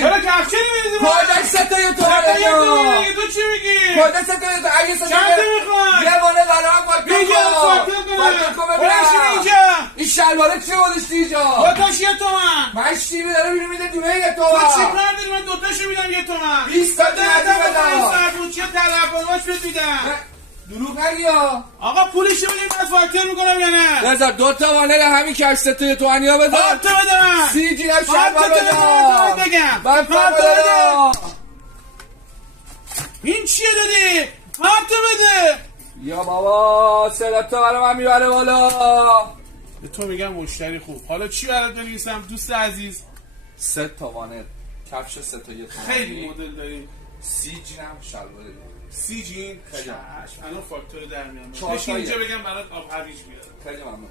چرا کفشه نمیدی؟ کودک ستای تو تو چی میگی؟ کودک ستای تو اگه ستای چند میخوای؟ یه مانه برام فاکتور کنه اینجا این شلواره چی بودشتی اینجا؟ دوتاش یه تومن من شیمی داره بیرون میده دونه یه تو چی تومن کردی؟ من دوتاشو میدم یه تومن 20 تا بود چه تلقاناش بهت میدم دروغ نگی ها آقا پولشو بگیم من فاکتور میکنم یا نه؟ بذار 2 تا وانل همین کش ستای تو انیا بذار 4 تا بده من 30 جیرم 4 تا شلوار بده بذار من من 4 تا بذار این چیه دادی؟ 4 تا بده یا بابا 3 تا برای من میبره بالا به تو میگم مشتری خوب حالا چی برات بنویسم دوست عزیز 3 تا وانل کفش 3 تا یه تومن خیلی مدل داریم 30 جیرم شلوار 30 جین خیلی الان فاکتور در میام چهار اینجا تایه. بگم برات آب هویج بیارم خیلی ممنون